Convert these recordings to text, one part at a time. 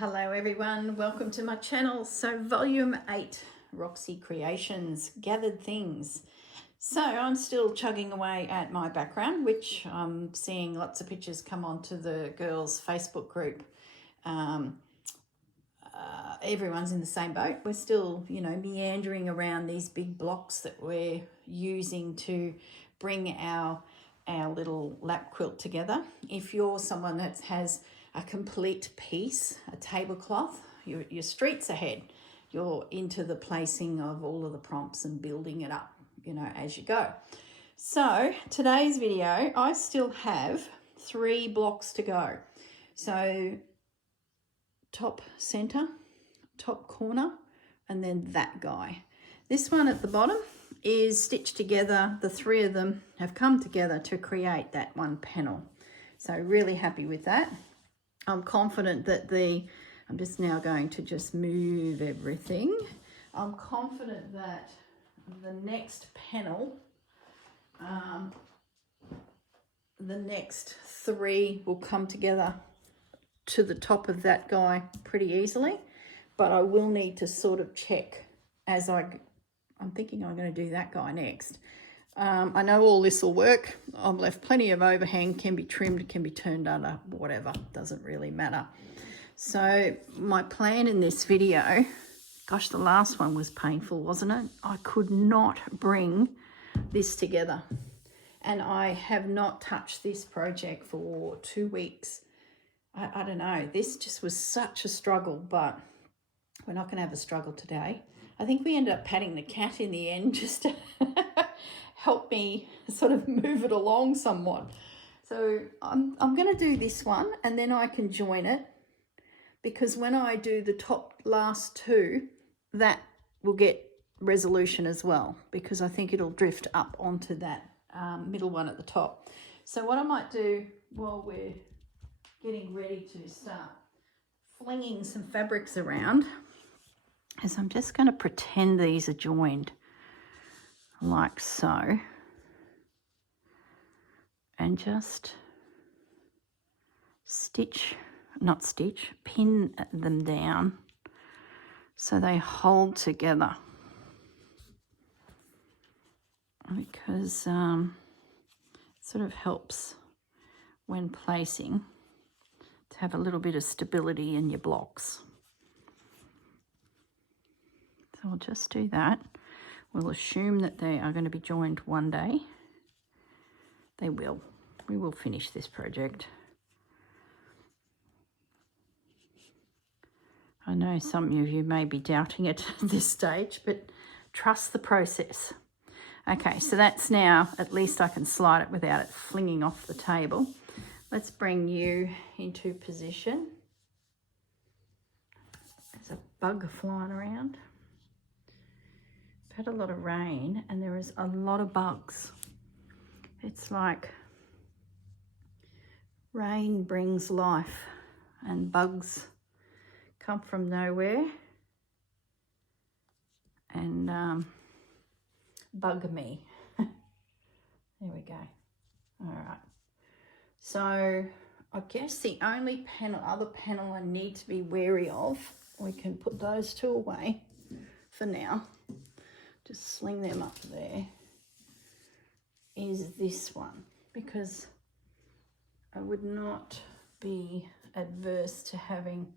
Hello everyone, welcome to my channel. So volume 8, Roxy Creations, Gathered Things. So I'm still chugging away at my background, which I'm seeing lots of pictures come onto the girls' Facebook group. Everyone's in the same boat. We're still, meandering around these big blocks that we're using to bring our little lap quilt together. If you're someone that has a complete piece, a tablecloth, your streets ahead. You're into the placing of all of the prompts and building it up, as you go. So today's video, I still have 3 blocks to go. So top center, top corner, and then that guy. This one at the bottom is stitched together. The 3 of them have come together to create that one panel. So really happy with that. I'm confident that I'm just now going to just move everything. I'm confident that the next panel, the next 3 will come together to the top of that guy pretty easily, but I will need to sort of check as I'm thinking I'm going to do that guy next. I know all this will work. I've left plenty of overhang, can be trimmed, can be turned under, whatever, doesn't really matter. So my plan in this video, gosh, the last one was painful, wasn't it? I could not bring this together, and I have not touched this project for 2 weeks. I don't know, this just was such a struggle, but we're not going to have a struggle today. I think we ended up patting the cat in the end just to help me sort of move it along somewhat. So I'm going to do this one, and then I can join it, because when I do the last 2, that will get resolution as well, because I think it'll drift up onto that middle one at the top. So what I might do while we're getting ready to start flinging some fabrics around is I'm just going to pretend these are joined like so, and just pin them down so they hold together, because it sort of helps when placing to have a little bit of stability in your blocks. So I'll just do that. We'll assume that they are going to be joined one day. They will. We will finish this project. I know some of you may be doubting it at this stage, but trust the process. Okay, so that's now, at least I can slide it without it flinging off the table. Let's bring you into position. There's a bug flying around. Had a lot of rain and there is a lot of bugs. It's like rain brings life and bugs come from nowhere and bug me. There we go. All right. So I guess the only other panel I need to be wary of, we can put those 2 away for now. Just sling them up there, is this one, because I would not be adverse to having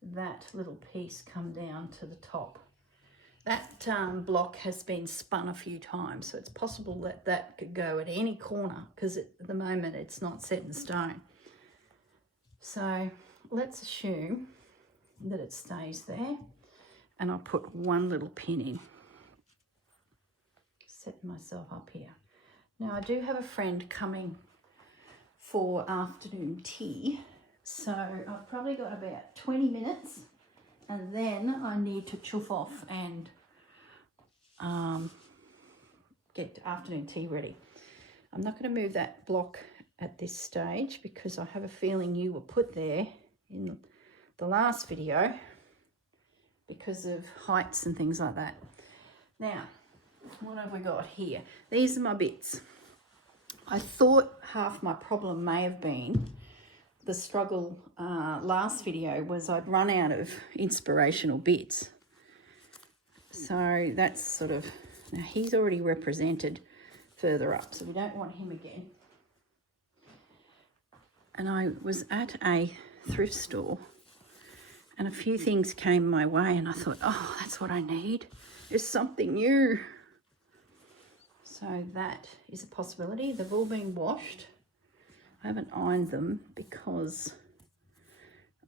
that little piece come down to the top. That block has been spun a few times, so it's possible that that could go at any corner, because at the moment it's not set in stone. So let's assume that it stays there, and I'll put 1 little pin in. Setting myself up here. Now I do have a friend coming for afternoon tea, so I've probably got about 20 minutes, and then I need to chuff off and get afternoon tea ready. I'm not going to move that block at this stage, because I have a feeling you were put there in the last video because of heights and things like that. Now, what have we got here? These are my bits. I thought half my problem may have been the struggle last video was I'd run out of inspirational bits. So that's sort of, now he's already represented further up, so we don't want him again. And I was at a thrift store and a few things came my way and I thought, oh, that's what I need, is something new. So that is a possibility. They've all been washed. I haven't ironed them because,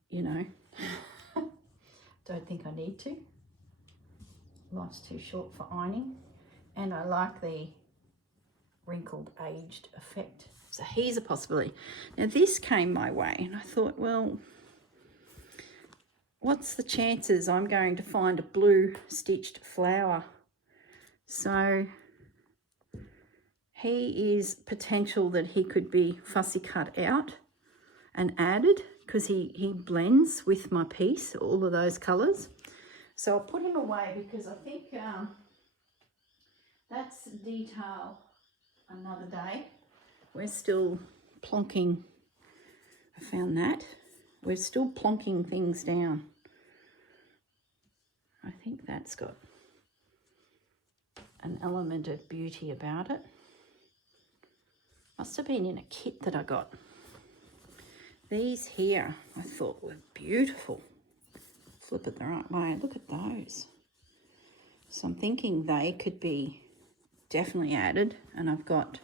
you know, don't think I need to. Life's too short for ironing. And I like the wrinkled, aged effect. So here's a possibility. Now this came my way and I thought, well, what's the chances I'm going to find a blue stitched flower? So he is potential that he could be fussy cut out and added because he blends with my piece, all of those colours. So I'll put him away because I think that's detail another day. We're still plonking, I found that. We're still plonking things down. I think that's got an element of beauty about it. Must have been in a kit that I got. These here I thought were beautiful. Flip it the right way. Look at those. So I'm thinking they could be definitely added, and I've got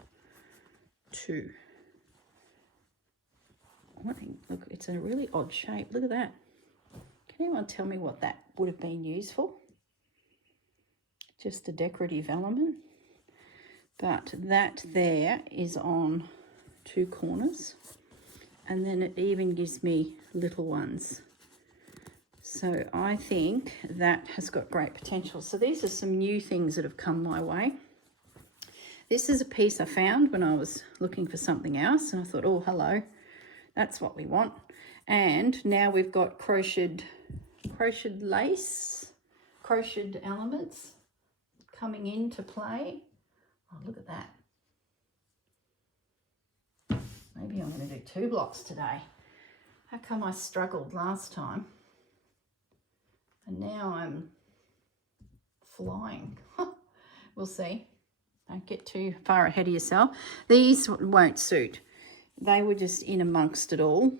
two. Look, it's a really odd shape. Look at that. Can anyone tell me what that would have been used for? Just a decorative element. But that there is on two corners, and then it even gives me little ones. So I think that has got great potential. So these are some new things that have come my way. This is a piece I found when I was looking for something else, and I thought, oh, hello, that's what we want. And now we've got crocheted lace, crocheted elements coming into play. Oh, look at that. Maybe I'm going to do 2 blocks today. How come I struggled last time? And now I'm flying. We'll see. Don't get too far ahead of yourself. These won't suit. They were just in amongst it all.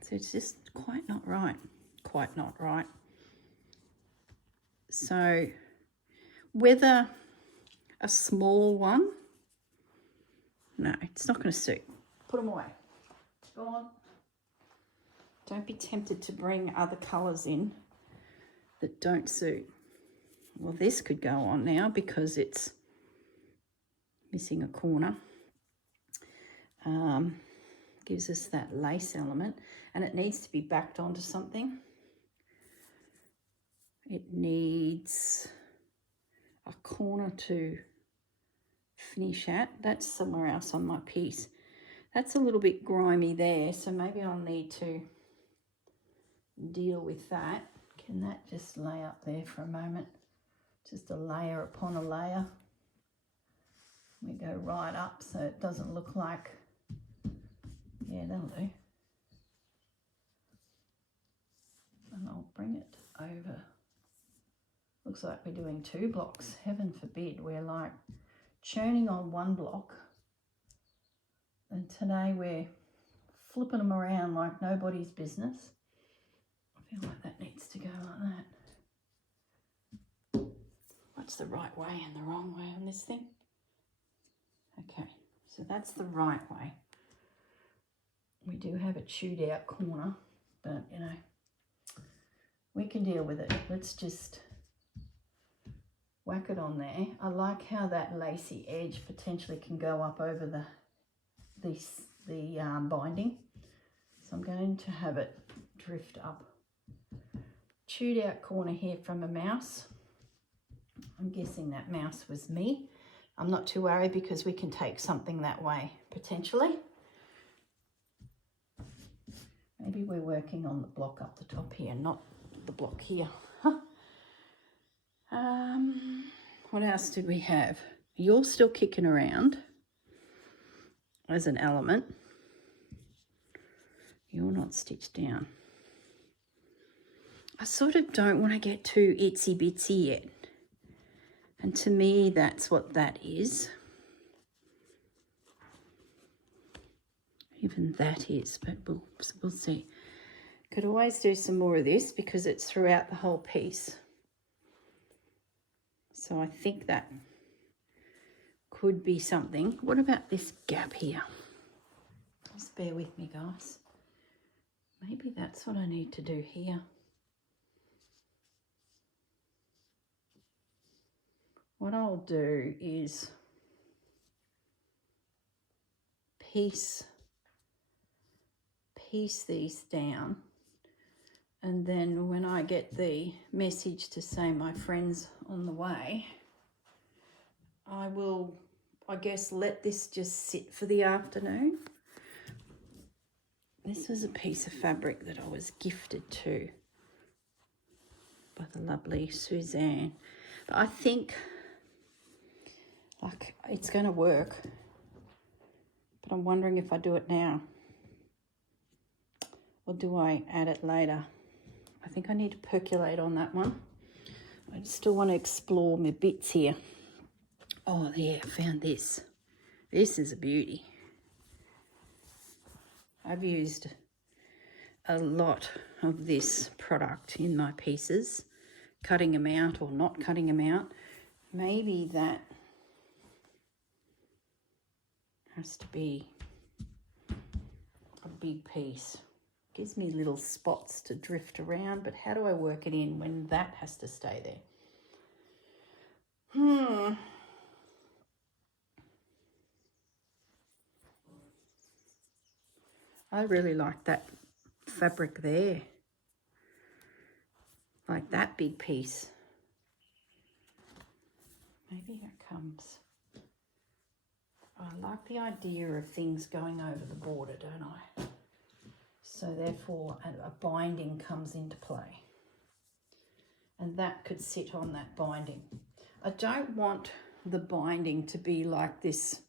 So it's just quite not right. Quite not right. So whether a small one, no, it's not going to suit. Put them away. Go on. Don't be tempted to bring other colours in that don't suit. Well, this could go on now because it's missing a corner. Gives us that lace element, and it needs to be backed onto something. It needs a corner to finish at. That's somewhere else on my piece. That's a little bit grimy there, so maybe I'll need to deal with that. Can that just lay up there for a moment? Just a layer upon a layer. We go right up so it doesn't look like, yeah, that'll do. And I'll bring it over. Looks like we're doing 2 blocks. Heaven forbid, we're like churning on 1 block. And today we're flipping them around like nobody's business. I feel like that needs to go like that. What's the right way and the wrong way on this thing? Okay, so that's the right way. We do have a chewed out corner, but you know, we can deal with it. Let's just whack it on there. I like how that lacy edge potentially can go up over the binding. So I'm going to have it drift up. Chewed out corner here from a mouse. I'm guessing that mouse was me. I'm not too worried because we can take something that way potentially. Maybe we're working on the block up the top here, not the block here. What else did we have? You're still kicking around as an element. You're not stitched down. I sort of don't want to get too itsy bitsy yet. And to me, that's what that is. Even that is, but we'll see. Could always do some more of this because it's throughout the whole piece. So I think that could be something. What about this gap here? Just bear with me, guys. Maybe that's what I need to do here. What I'll do is piece these down, and then when I get the message to say my friend's on the way, I will, I guess, let this just sit for the afternoon. This was a piece of fabric that I was gifted to by the lovely Suzanne. But I think like it's going to work, but I'm wondering if I do it now or do I add it later. I think I need to percolate on that one. I still want to explore my bits here. Oh yeah, I found this. This is a beauty. I've used a lot of this product in my pieces, cutting them out or not cutting them out. Maybe that has to be a big piece. Gives me little spots to drift around, but how do I work it in when that has to stay there? I really like that fabric there. Like that big piece. Maybe it comes. I like the idea of things going over the border, don't I? So therefore a binding comes into play. And that could sit on that binding. I don't want the binding to be like this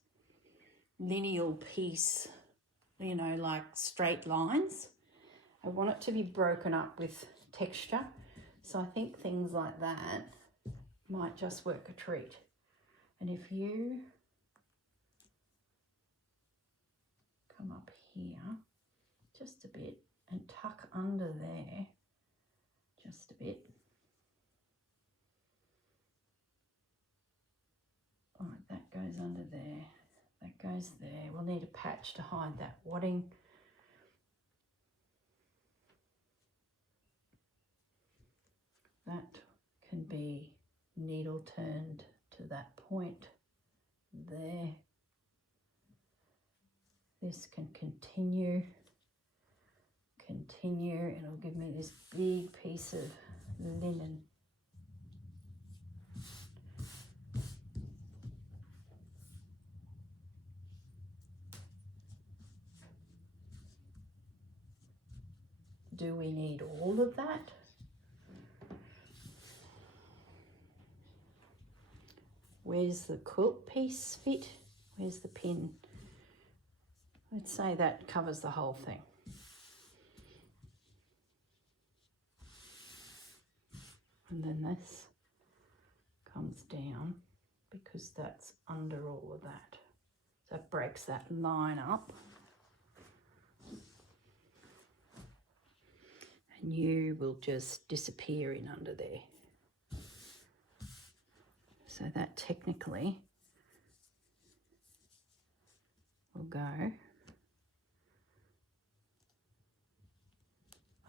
lineal piece, you know, like straight lines. I want it to be broken up with texture. So I think things like that might just work a treat. And if you come up here just a bit and tuck under there just a bit. All right, that goes under there, that goes there. We'll need a patch to hide that wadding. That can be needle turned to that point there. This can continue, and it'll give me this big piece of linen. Do we need all of that? Where's the quilt piece fit? Where's the pin? Let's say that covers the whole thing. And then this comes down because that's under all of that. So it breaks that line up. And you will just disappear in under there. So that technically will go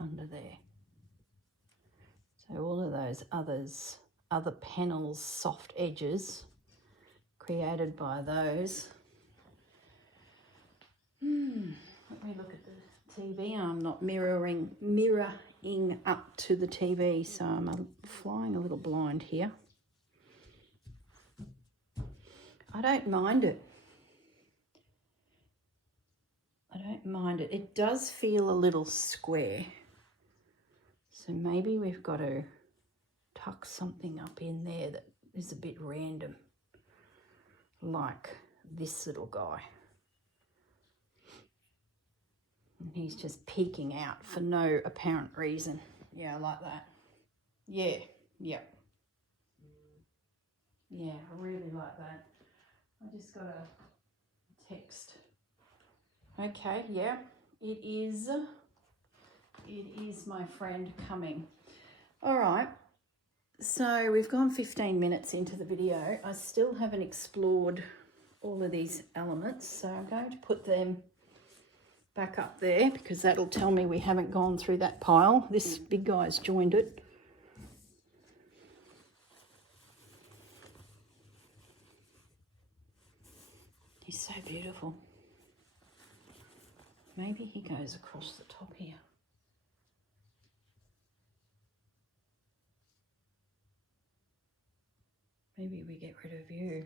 under there. So all of those other panels, soft edges created by those. Let me look at the TV. I'm not mirroring up to the TV, so I'm flying a little blind here. I don't mind it. I don't mind it. It does feel a little square. So maybe we've got to tuck something up in there that is a bit random, like this little guy. And he's just peeking out for no apparent reason. Yeah, I like that. Yeah, yep. Yeah, I really like that. I just got a text. Okay, yeah, it is my friend coming. All right, so we've gone 15 minutes into the video. I still haven't explored all of these elements, so I'm going to put them back up there because that'll tell me we haven't gone through that pile. This big guy's joined it. He's so beautiful. Maybe he goes across the top here. Maybe we get rid of you.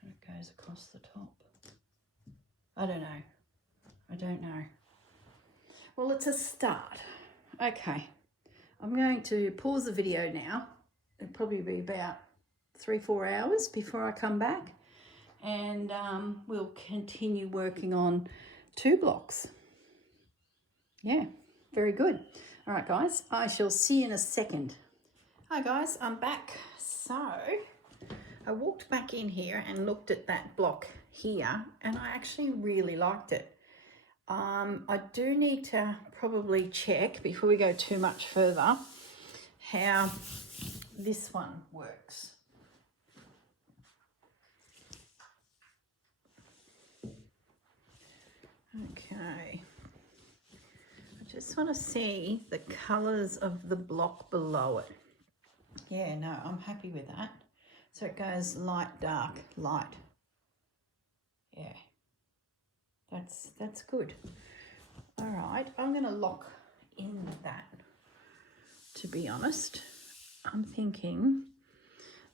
And it goes across the top. I don't know. I don't know. Well, it's a start. Okay. I'm going to pause the video now. It'll probably be about 3-4 hours before I come back. And we'll continue working on 2 blocks. Yeah, very good. All right, guys, I shall see you in a second. Hi, guys, I'm back. So I walked back in here and looked at that block here, and I actually really liked it. I do need to probably check before we go too much further how this one works. Okay, I just want to see the colours of the block below it. Yeah, no, I'm happy with that. So it goes light, dark, light. Yeah, that's good. All right, I'm going to lock in that, to be honest. I'm thinking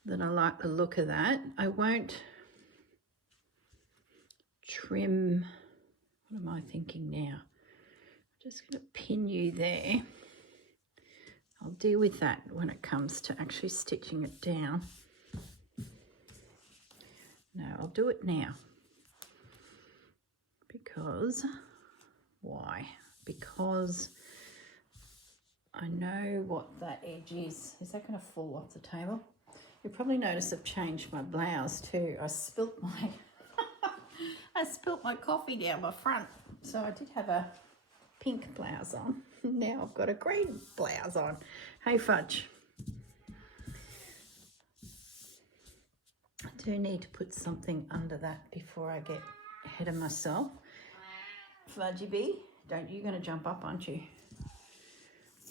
that I like the look of that. I won't trim. What am I thinking now? I'm just going to pin you there. I'll deal with that when it comes to actually stitching it down. No, I'll do it now. Because, why? Because I know what that edge is. Is that going to fall off the table? You'll probably notice I've changed my blouse too. I spilt my I spilt my coffee down my front. So I did have a pink blouse on. Now I've got a green blouse on. Hey fudge. I do need to put something under that before I get ahead of myself. Fudgy bee, you're going to jump up, aren't you?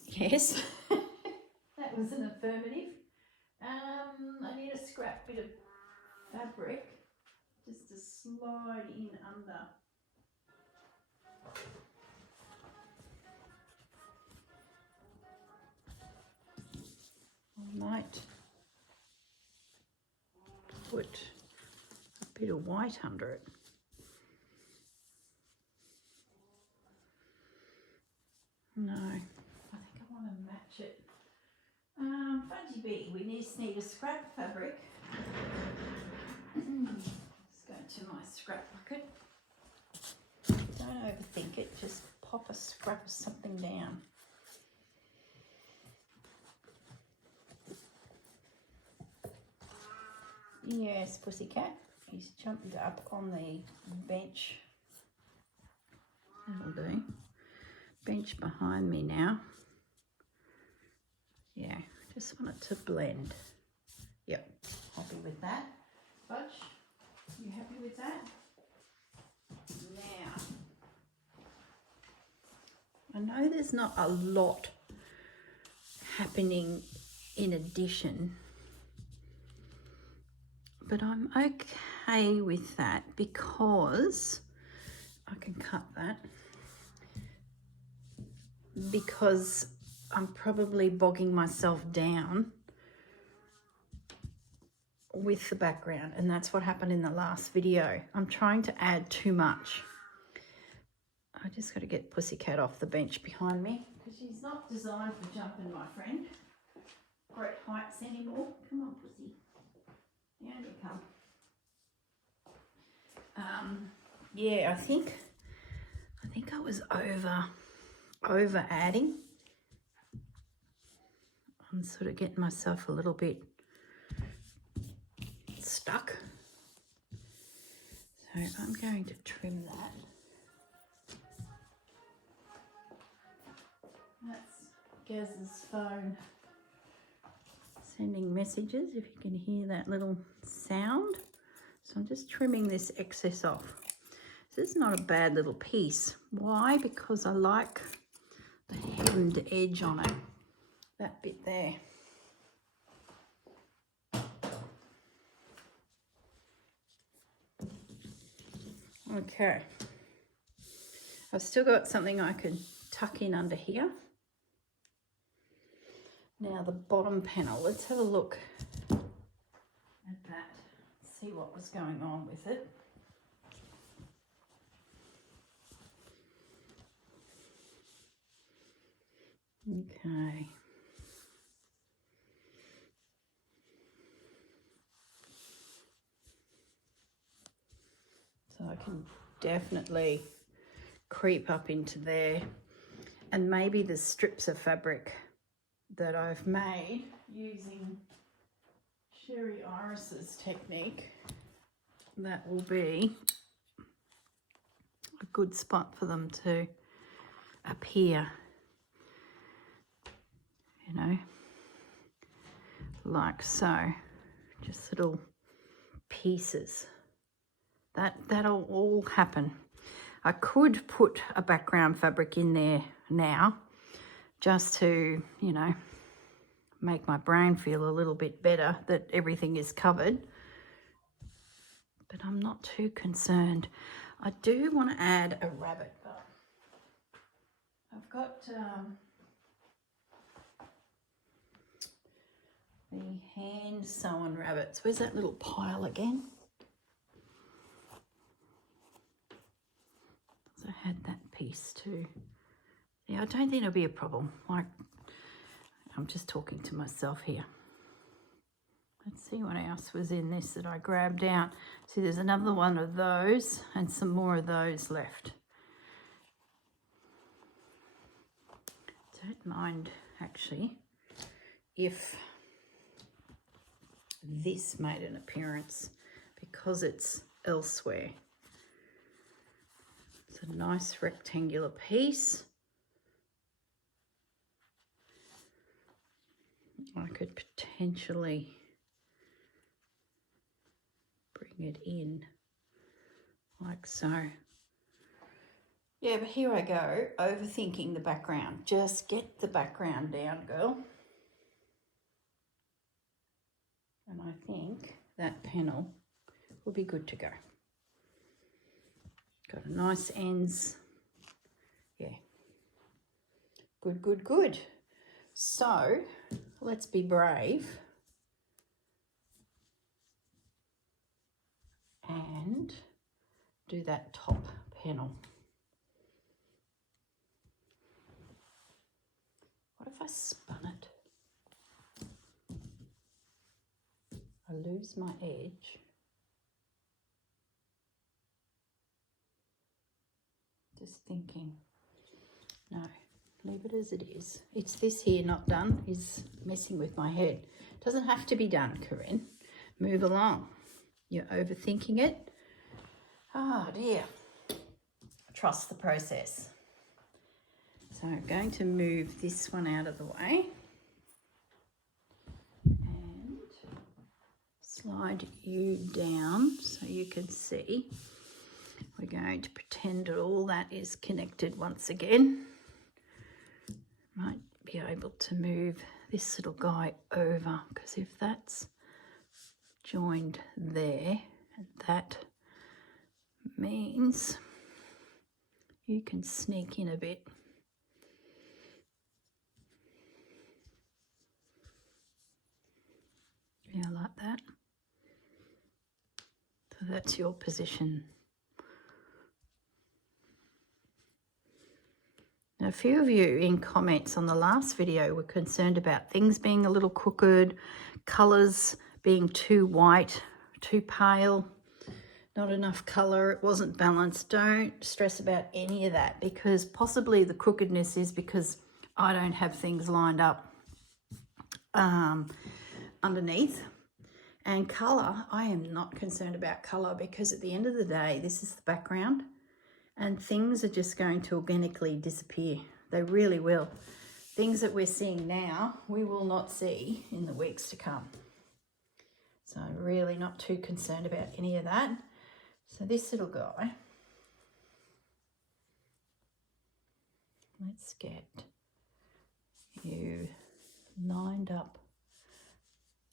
Yes. That was an affirmative. I need a scrap bit of fabric just to slide in under. I might put a bit of white under it. No, I think I want to match it. Fudgy bee, we just need a scrap fabric. Let's go to my scrap bucket. Don't overthink it, just pop a scrap of something down. Yes, pussycat. He's jumped up on the bench. That'll do. Bench behind me now. Yeah, just want it to blend. Yep, happy with that. Fudge, you happy with that? Now, I know there's not a lot happening in addition, but I'm okay with that because I can cut that, because I'm probably bogging myself down with the background, and that's what happened in the last video. I'm trying to add too much. I just got to get Pussycat off the bench behind me because she's not designed for jumping, my friend. Great heights anymore. Come on, Pussy. Down you come. Yeah, I think I think I was over adding. I'm sort of getting myself a little bit stuck. So I'm going to trim that. That's Gaz's phone sending messages, if you can hear that little sound. So I'm just trimming this excess off. This is not a bad little piece. Why? Because I like the hemmed edge on it, that bit there. Okay, I've still got something I could tuck in under here. Now the bottom panel, let's have a look at that, see what was going on with it. Okay. So I can definitely creep up into there, and maybe the strips of fabric that I've made using Sherry Iris's technique, that will be a good spot for them to appear, you know, like so, just little pieces. That'll all happen. I could put a background fabric in there now just to, you know, make my brain feel a little bit better that everything is covered. But I'm not too concerned. I do want to add a rabbit, but I've got the hand sewn rabbits. Where's that little pile again? So I had that piece too. Yeah, I don't think it'll be a problem. Like, I'm just talking to myself here. Let's see what else was in this that I grabbed out. See, there's another one of those and some more of those left. Don't mind, actually, if this made an appearance because it's elsewhere. It's a nice rectangular piece. I could potentially bring it in like so. Yeah, but here I go, overthinking the background. Just get the background down, girl. And I think that panel will be good to go. Got a nice ends. Yeah. Good, good, good. So let's be brave and do that top panel. What if I spun it? I lose my edge. Just thinking, no, leave it as it is. It's this here not done is messing with my head. Doesn't have to be done, Corrine. Move along. You're overthinking it. Oh dear. Trust the process. So I'm going to move this one out of the way and slide you down so you can see. We're going to pretend that all that is connected once again. Might be able to move this little guy over, because if that's joined there, that means you can sneak in a bit. Yeah, like that. So that's your position. Now, a few of you in comments on the last video were concerned about things being a little crooked, colours being too white, too pale. not enough colour, it wasn't balanced. Don't stress about any of that, because possibly the crookedness is because I don't have things lined up underneath. And colour, I am not concerned about colour, because at the end of the day, this is the background and things are just going to organically disappear. They really will. Things that we're seeing now, we will not see in the weeks to come. So I'm really not too concerned about any of that. So this little guy, let's get you lined up.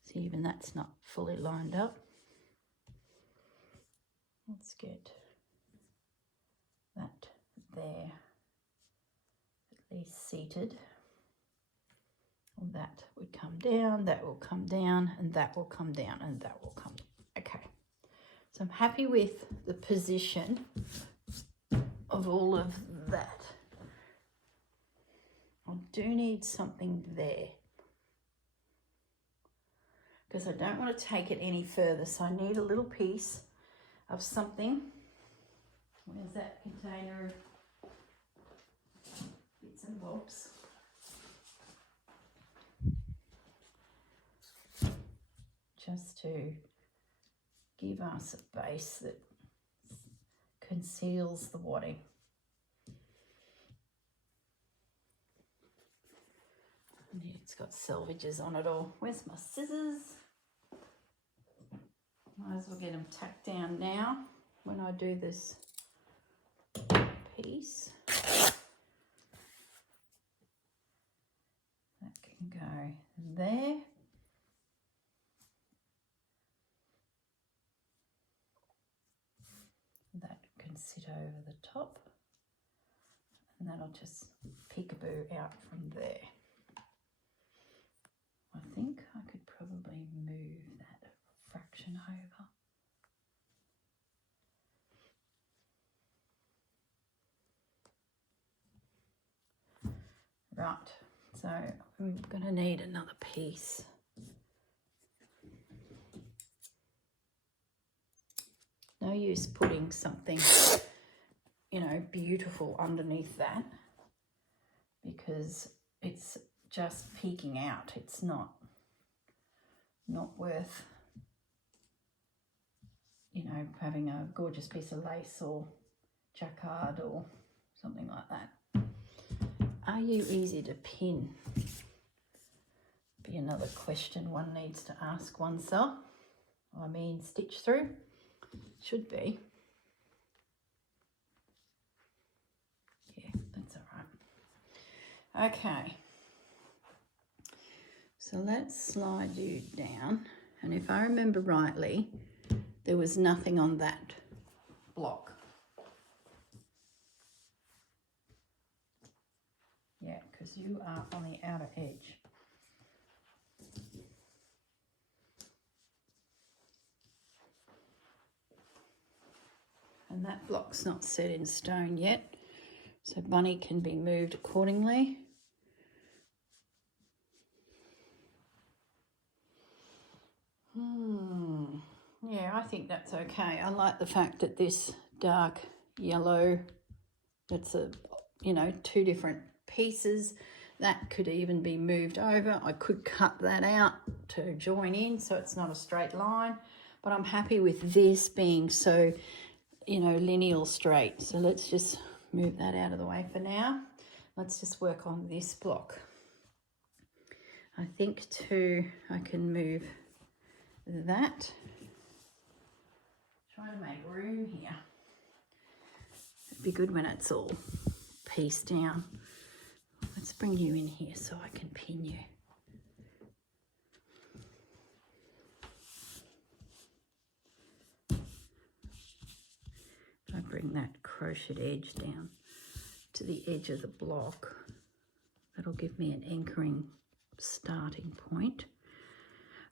See, even that's not fully lined up. Let's get that there, at least seated. And that would come down, that will come down, and that will come down, and that will come down. Okay, so I'm happy with the position of all of that. I do need something there, because I don't want to take it any further, so I need a little piece of something. Where's that container of bits and bobs? Just to give us a base that conceals the wadding. And it's got selvages on it all. Where's my scissors? Might as well get them tacked down now when I do this piece. That can go there. That can sit over the top, and that'll just peekaboo out from there. I think I could probably move that fraction over. Right, so I'm going to need another piece. No use putting something, you know, beautiful underneath that, because it's just peeking out. It's not worth, you know, having a gorgeous piece of lace or jacquard or something like that. Are you easy to pin? Be another question one needs to ask oneself. I mean, stitch through. Should be. Yeah, that's all right. Okay. So let's slide you down. And if I remember rightly, there was nothing on that block. Yeah, because you are on the outer edge. And that block's not set in stone yet, so Bunny can be moved accordingly. Yeah, I think that's okay. I like the fact that this dark yellow, that's a, you know, two different pieces. That could even be moved over. I could cut that out to join in so it's not a straight line, but I'm happy with this being so, you know, lineal straight. So let's just move that out of the way for now. Let's just work on this block. I think too I can move that. Trying to make room here. It'd be good when it's all pieced down. Let's bring you in here so I can pin you. I bring that crocheted edge down to the edge of the block. That'll give me an anchoring starting point.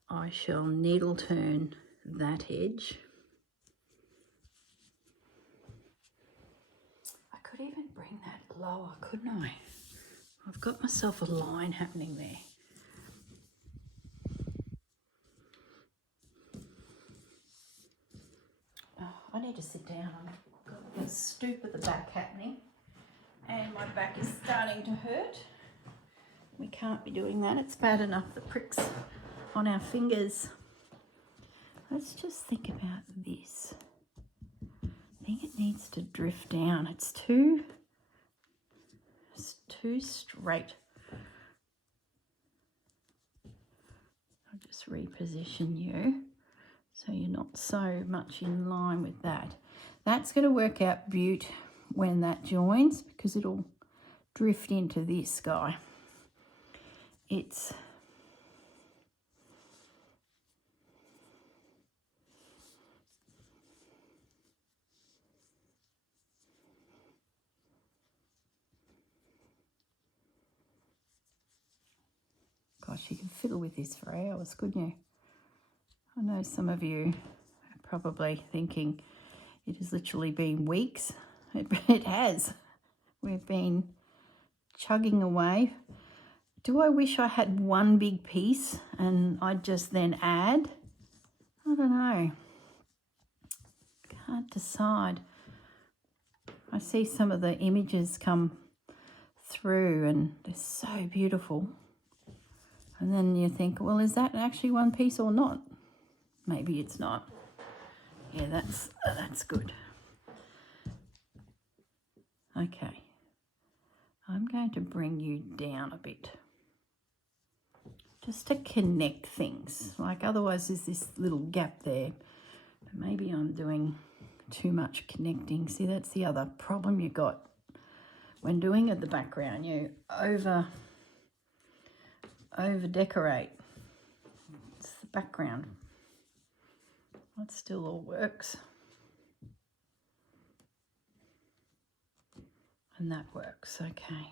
I shall needle turn that edge. I could even bring that lower, couldn't I? I've got myself a line happening there. Oh, I need back is starting to hurt. We can't be doing that. It's bad enough the pricks on our fingers. Let's just think about this. I think it needs to drift down. It's too straight. I'll just reposition you so you're not so much in line with that. That's going to work out beaut when that joins, because it'll drift into this guy. It's gosh, you can fiddle with this for hours, couldn't you? I know some of you are probably thinking it has literally been weeks. It has. We've been chugging away. Do I wish I had one big piece and I'd just then add? I don't know. Can't decide. I see some of the images come through and they're so beautiful. And then you think, well, is that actually one piece or not? Maybe it's not. Yeah, that's good. Okay. I'm going to bring you down a bit. Just to connect things. Like otherwise there's this little gap there. But maybe I'm doing too much connecting. See, that's the other problem you got when doing at the background. You over decorate. It's the background. That still all works. And that works, okay.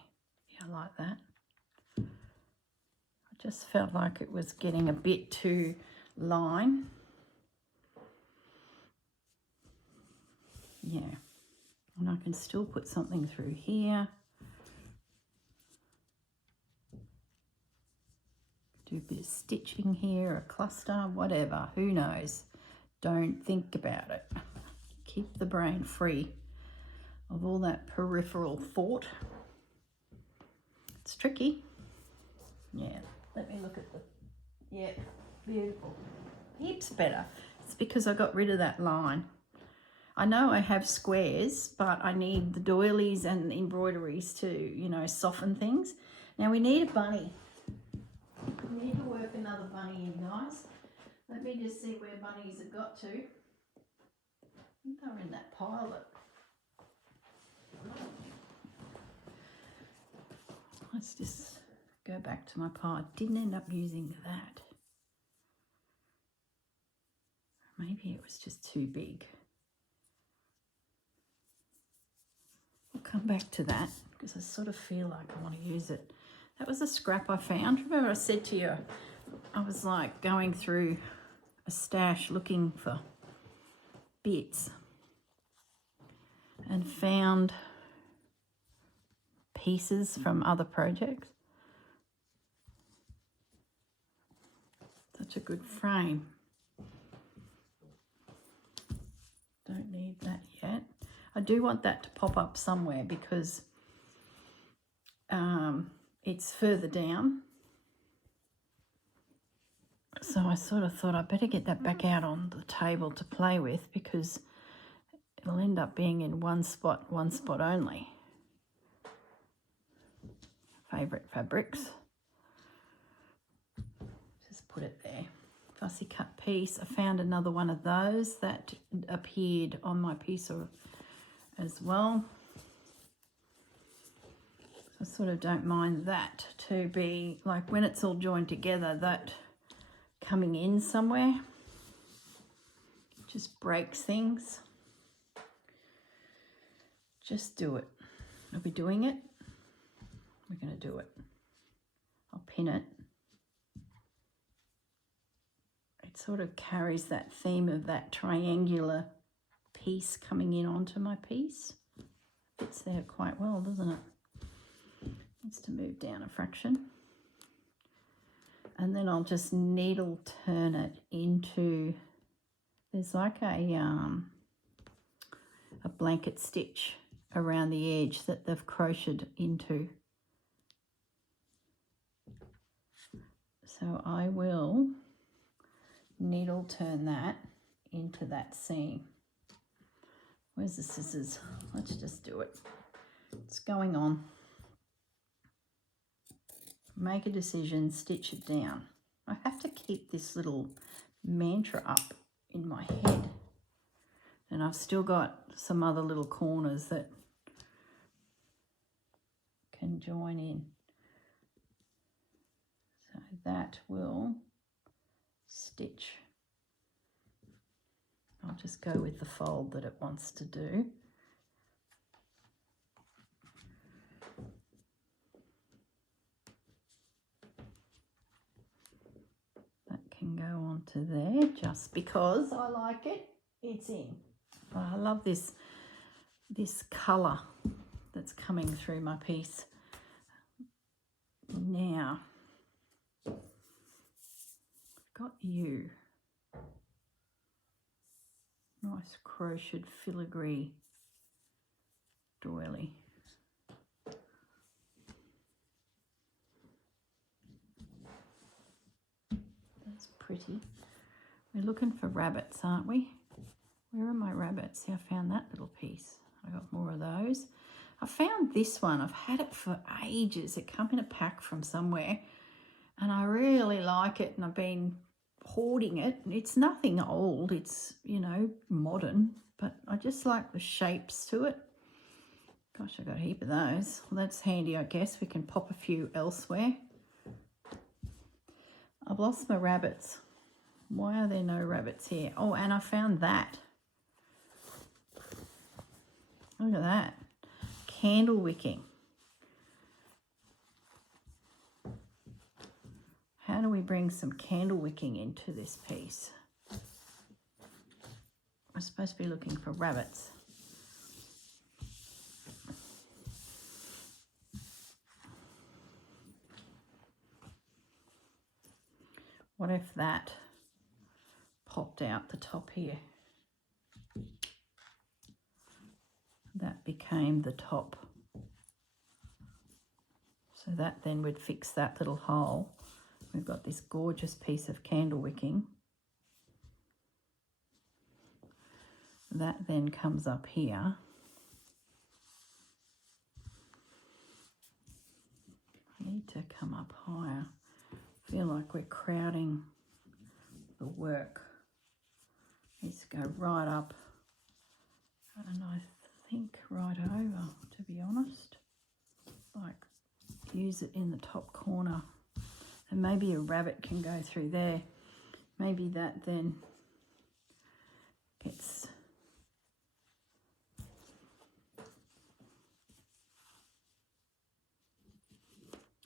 Yeah, I like that. I just felt like it was getting a bit too line. Yeah, and I can still put something through here. Do a bit of stitching here, a cluster, whatever, who knows. Don't think about it. Keep the brain free of all that peripheral thought. It's tricky. Yeah, let me look at the, yeah, beautiful. Heaps better. It's because I got rid of that line. I know I have squares, but I need the doilies and the embroideries to, you know, soften things. Now we need a bunny. We need to work another bunny in, guys. Let me just see where bunnies have got to. I think they're in that pile. Let's just go back to my pile. I didn't end up using that. Maybe it was just too big. We'll come back to that because I sort of feel like I want to use it. That was a scrap I found. Remember I said to you, I was like going through a stash looking for bits and found pieces from other projects. Such a good frame. Don't need that yet. I do want that to pop up somewhere because it's further down. So I sort of thought I better get that back out on the table to play with because it'll end up being in one spot only. Favourite fabrics. Just put it there. Fussy cut piece. I found another one of those that appeared on my piece as well. I sort of don't mind that to be like when it's all joined together, that coming in somewhere just breaks things. Just do it. Are we doing it? We're going to do it. I'll pin it. It sort of carries that theme of that triangular piece coming in onto my piece. Fits there quite well, doesn't it? Needs to move down a fraction. And then I'll just needle turn it into, there's like a blanket stitch around the edge that they've crocheted into. So I will needle turn that into that seam. Where's the scissors? Let's just do it. It's going on. Make a decision, stitch it down. I have to keep this little mantra up in my head. And I've still got some other little corners that can join in. So that will stitch. I'll just go with the fold that it wants to do. That can go onto there just because I like it. It's in. Oh, I love this colour that's coming through my piece. Now, I've got you. Nice crocheted filigree doily. That's pretty. We're looking for rabbits, aren't we? Where are my rabbits? See, I found that little piece. I got more of those. I found this one. I've had it for ages. It came in a pack from somewhere and I really like it and I've been hoarding it. It's nothing old. It's, you know, modern, but I just like the shapes to it. Gosh, I got a heap of those. Well, that's handy, I guess. We can pop a few elsewhere. I've lost my rabbits. Why are there no rabbits here? Oh, and I found that. Look at that. Candle wicking. How do we bring some candle wicking into this piece? We're supposed to be looking for rabbits. What if that popped out the top here? That became the top. So that then would fix that little hole. We've got this gorgeous piece of candle wicking. That then comes up here. I need to come up higher. I feel like we're crowding the work. Needs to go right up. And I think right over, to be honest. Like, use it in the top corner. And maybe a rabbit can go through there. Maybe that then gets...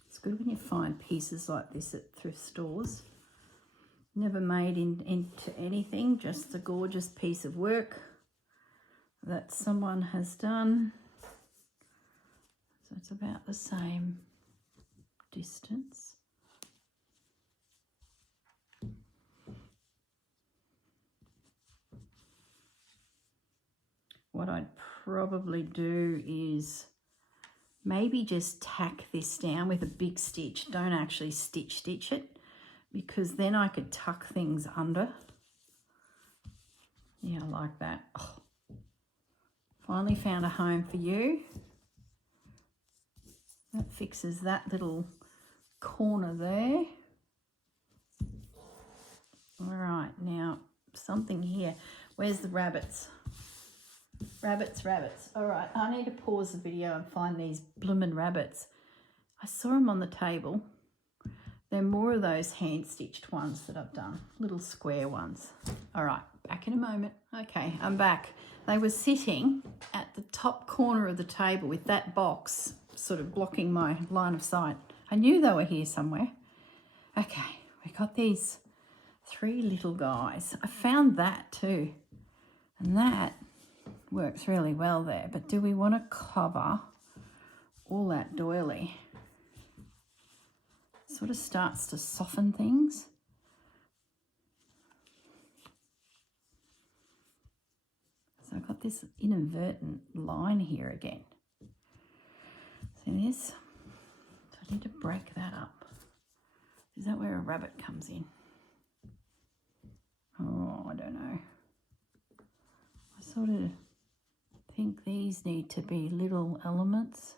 It's good when you find pieces like this at thrift stores. Never made into anything, just a gorgeous piece of work that someone has done. So it's about the same distance. What I'd probably do is maybe just tack this down with a big stitch. Don't actually stitch it, because then I could tuck things under. Yeah, I like that. Oh, finally found a home for you. That fixes that little corner there. All right, now something here. Where's the rabbits? Rabbits. All right, I need to pause the video and find these bloomin' rabbits. I saw them on the table. They're more of those hand-stitched ones that I've done, little square ones. All right, back in a moment. Okay, I'm back. They were sitting at the top corner of the table with that box sort of blocking my line of sight. I knew they were here somewhere. Okay, we got these 3 little guys. I found that too, and that works really well there. But do we want to cover all that doily? Sort of starts to soften things. So So I've got this inadvertent line here again. See this? So I need to break that up. Is that where a rabbit comes in? Oh, I don't know. I sort of think these need to be little elements.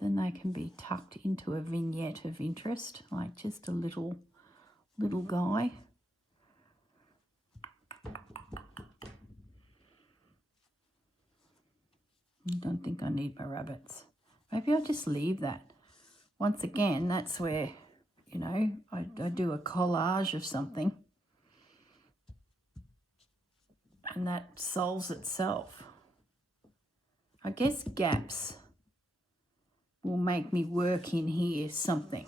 Then they can be tucked into a vignette of interest, like just a little guy. I don't think I need my rabbits. Maybe I'll just leave that. Once again, that's where, you know, I do a collage of something and that solves itself. I guess gaps will make me work in here something.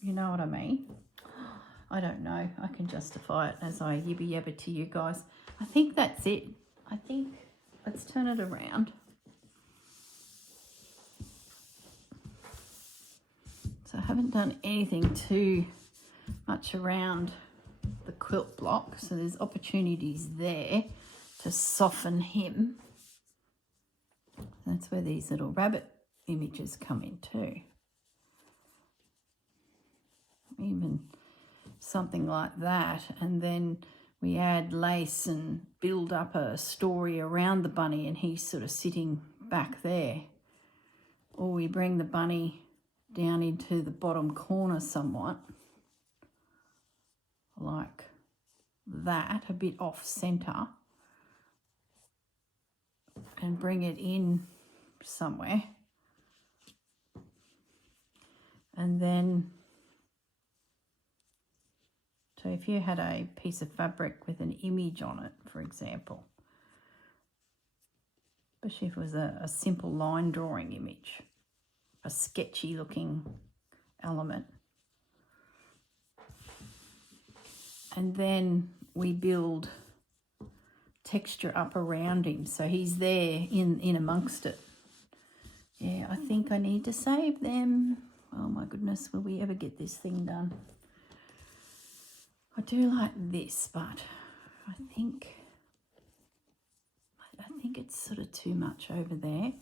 You know what I mean? I don't know. I can justify it as I yibba yabba to you guys. I think that's it. I think, let's turn it around. So I haven't done anything too much around the quilt block. So there's opportunities there to soften him. That's where these little rabbit images come in too. Even something like that, and then we add lace and build up a story around the bunny and he's sort of sitting back there. Or we bring the bunny down into the bottom corner somewhat, like that, a bit off center, and bring it in somewhere. And then, so if you had a piece of fabric with an image on it, for example, especially if it was a simple line drawing image, a sketchy looking element, and then we build texture up around him so he's there in amongst it. Yeah, I think I need to save them. Oh my goodness, will we ever get this thing done? I do like this, but I think it's sort of too much over there.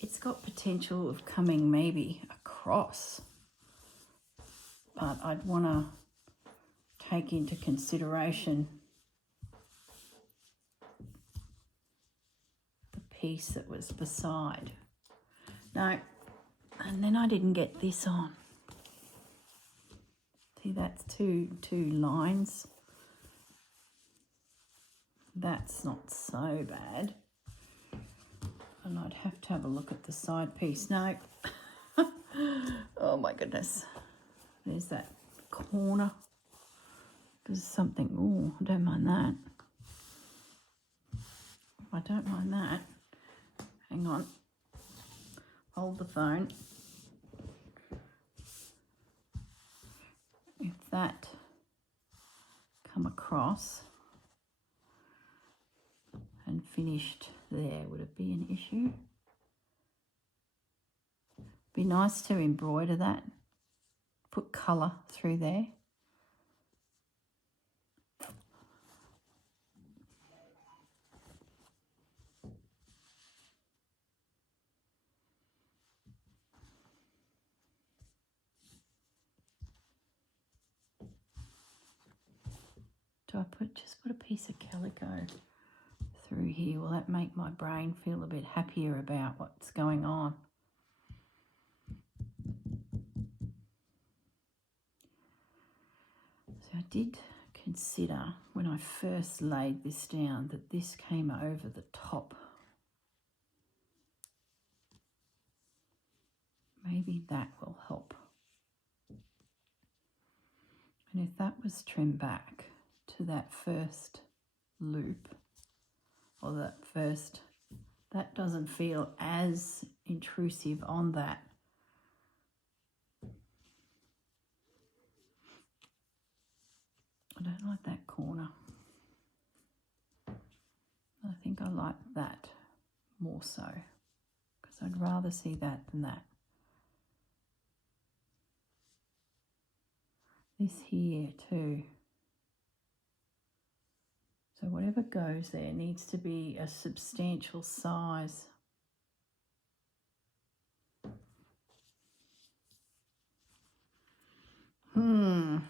It's got potential of coming maybe across, but I'd want to take into consideration the piece that was beside. No, and then I didn't get this on. See, that's two lines. That's not so bad. And I'd have to have a look at the side piece. No. Oh my goodness. There's that corner. There's something. Oh, I don't mind that. I don't mind that. Hang on. Hold the phone. If that come across and finished there, would it be an issue? Be nice to embroider that, put colour through there. Do I just put a piece of calico through here? Will that make my brain feel a bit happier about what's going on? So I did consider when I first laid this down that this came over the top. Maybe that will help. And if that was trimmed back to that first loop, or that doesn't feel as intrusive on that. I don't like that corner. I think I like that more so, because I'd rather see that than that. This here too, So whatever goes there needs to be a substantial size. Then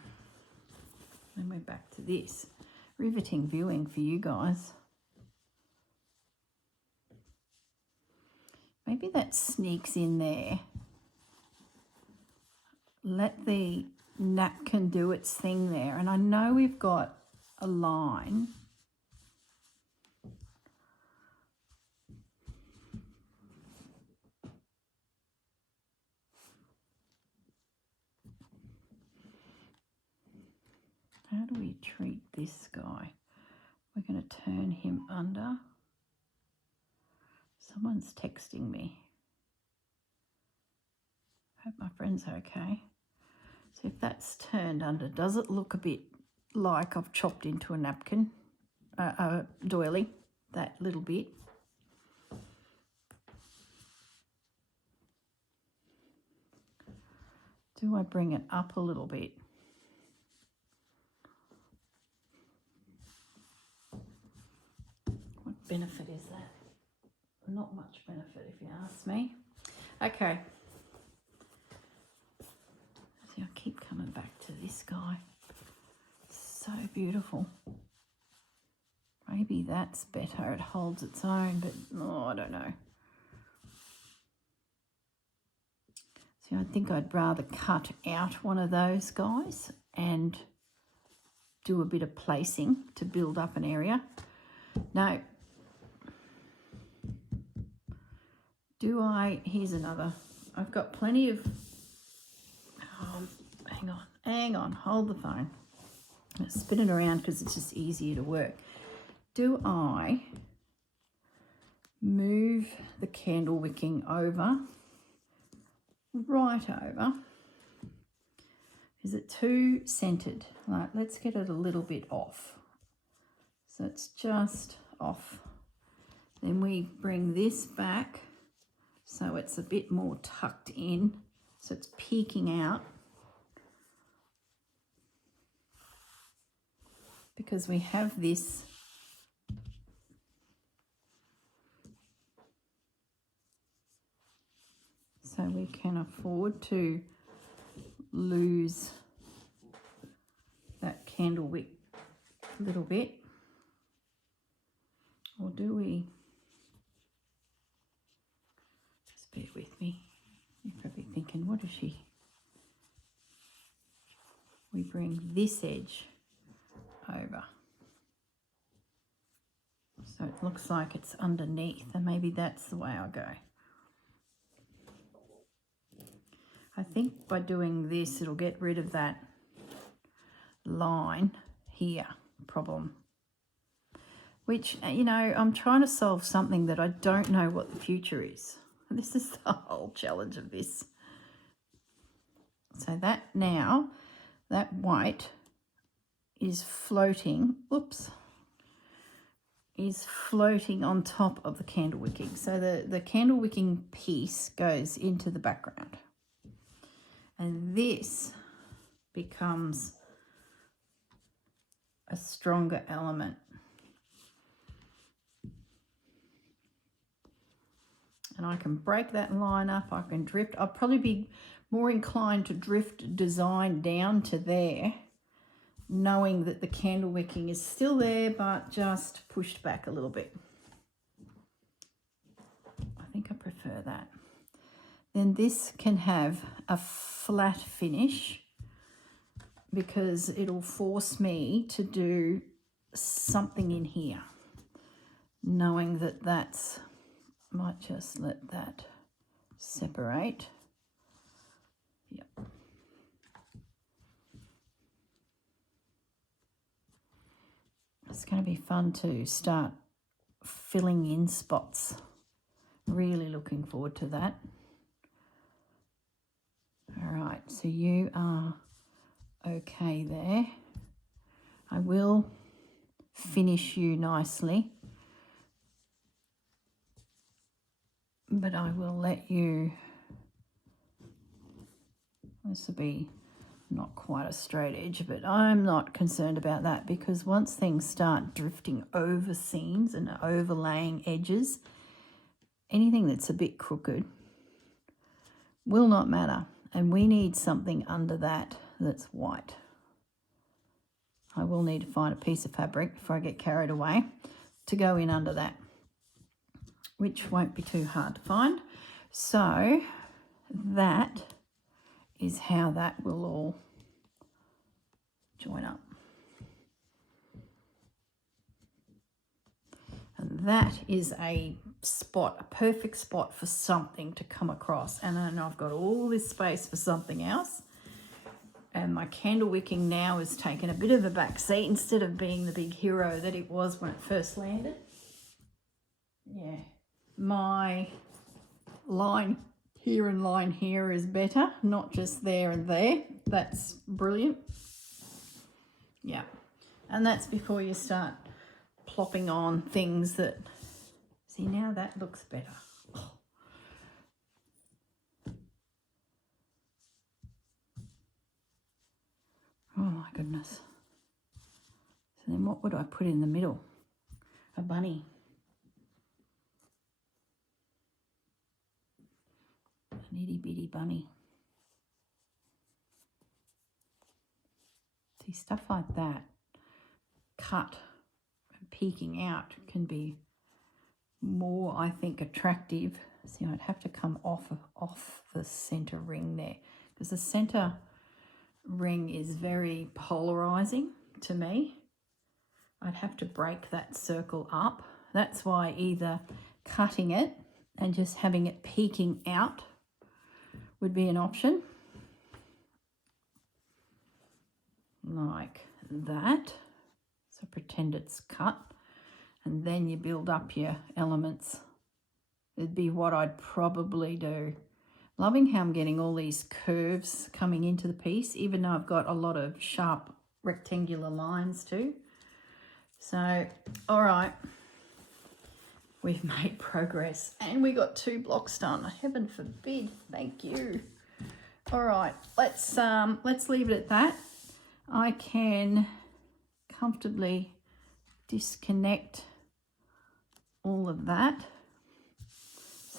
we're back to this. Riveting viewing for you guys. Maybe that sneaks in there. Let the napkin do its thing there. And I know we've got a line. How do we treat this guy? We're going to turn him under. Someone's texting me. Hope my friend's okay. So if that's turned under, does it look a bit like I've chopped into a napkin, a doily, that little bit? Do I bring it up a little bit? What benefit is that? Not much benefit if you ask me. Okay. See, I keep coming back to this guy. So beautiful. Maybe that's better. It holds its own, but I don't know. See, I think I'd rather cut out one of those guys and do a bit of placing to build up an area. Now, here's another. I've got plenty of, hang on, hold the phone. I'm going to spin it around because it's just easier to work. Do I move the candle wicking over, right over? Is it too centered? Right, let's get it a little bit off. So it's just off. Then we bring this back so it's a bit more tucked in, so it's peeking out. Because we have this so we can afford to lose that candle wick a little bit. Or do we? Just bear with me. You're probably thinking, what is she? We bring this edge over. So it looks like it's underneath, and maybe that's the way I'll go. I think by doing this, it'll get rid of that line here problem. Which, you know, I'm trying to solve something that I don't know what the future is. This is the whole challenge of this. So that now, that white is floating, is floating on top of the candle wicking. So the candle wicking piece goes into the background. And this becomes a stronger element. And I can break that line up, I can drift. I'll probably be more inclined to drift design down to there, knowing that the candle wicking is still there, but just pushed back a little bit. I think I prefer that. Then this can have a flat finish because it'll force me to do something in here, knowing that that's, might just let that separate. Yep. It's going to be fun to start filling in spots. Really looking forward to that. All right, so you are okay there. I will finish you nicely, but I will let you, this will be not quite a straight edge, but I'm not concerned about that, because once things start drifting over seams and overlaying edges, anything that's a bit crooked will not matter. And we need something under that that's white. I will need to find a piece of fabric before I get carried away to go in under that, which won't be too hard to find. So that is how that will all join up. And that is a spot, a perfect spot for something to come across. And I know I've got all this space for something else. And my candle wicking now has taken a bit of a back seat instead of being the big hero that it was when it first landed. Yeah, my line here and line here is better, not just there and there. That's brilliant. Yeah, and that's before you start plopping on things that, see, now that looks better. Oh my goodness. So then what would I put in the middle? A bunny. An itty bitty bunny. See, stuff like that, cut and peeking out, can be more, I think, attractive. See, I'd have to come off the center ring there, because the center ring is very polarizing to me. I'd have to break that circle up. That's why either cutting it and just having it peeking out would be an option, like that. So pretend it's cut, and then you build up your elements. It'd be what I'd probably do. Loving how I'm getting all these curves coming into the piece, even though I've got a lot of sharp rectangular lines too. So, all right, we've made progress, and we got 2 blocks done. Heaven forbid. Thank you. All right, let's leave it at that. I can comfortably disconnect all of that,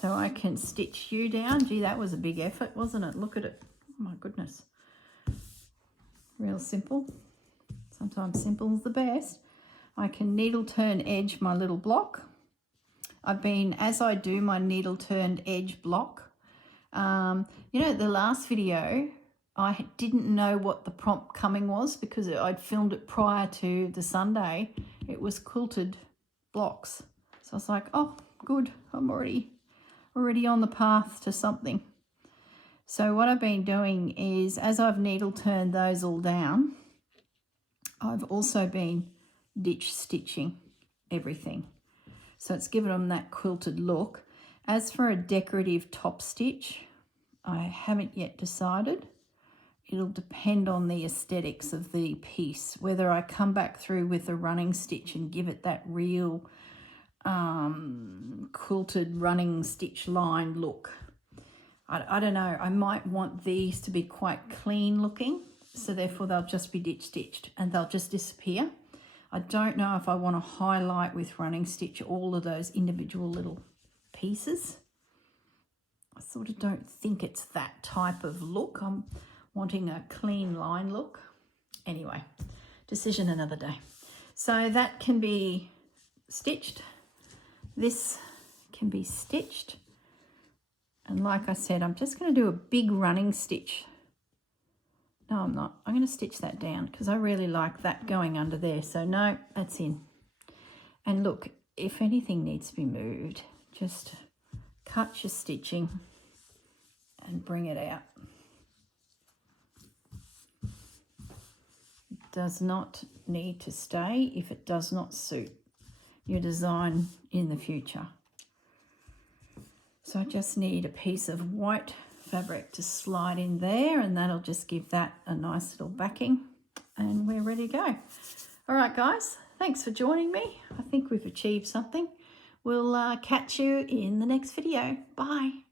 so I can stitch you down. Gee, that was a big effort, wasn't it? Look at it. Oh my goodness. Real simple. Sometimes simple is the best. I can needle turn edge my little block. As I do my needle turned edge block, you know, the last video, I didn't know what the prompt coming was because I'd filmed it prior to the Sunday. It was quilted blocks. So I was like, oh, good, I'm already on the path to something. So what I've been doing is, as I've needle turned those all down, I've also been ditch stitching everything. So it's given them that quilted look. As for a decorative top stitch, I haven't yet decided. It'll depend on the aesthetics of the piece, whether I come back through with a running stitch and give it that real quilted running stitch line look. I don't know. I might want these to be quite clean looking, so therefore they'll just be ditch stitched and they'll just disappear. I don't know if I want to highlight with running stitch all of those individual little pieces. I sort of don't think it's that type of look. I'm wanting a clean line look. Anyway, decision another day. So that can be stitched. This can be stitched. And like I said, I'm just going to do a big running stitch. No, I'm not. I'm going to stitch that down because I really like that going under there. So no, that's in. And look, if anything needs to be moved, just cut your stitching and bring it out. It does not need to stay if it does not suit your design in the future. So I just need a piece of white fabric to slide in there, and that'll just give that a nice little backing, and we're ready to go. All right, guys, thanks for joining me. I think we've achieved something. We'll catch you in the next video. Bye.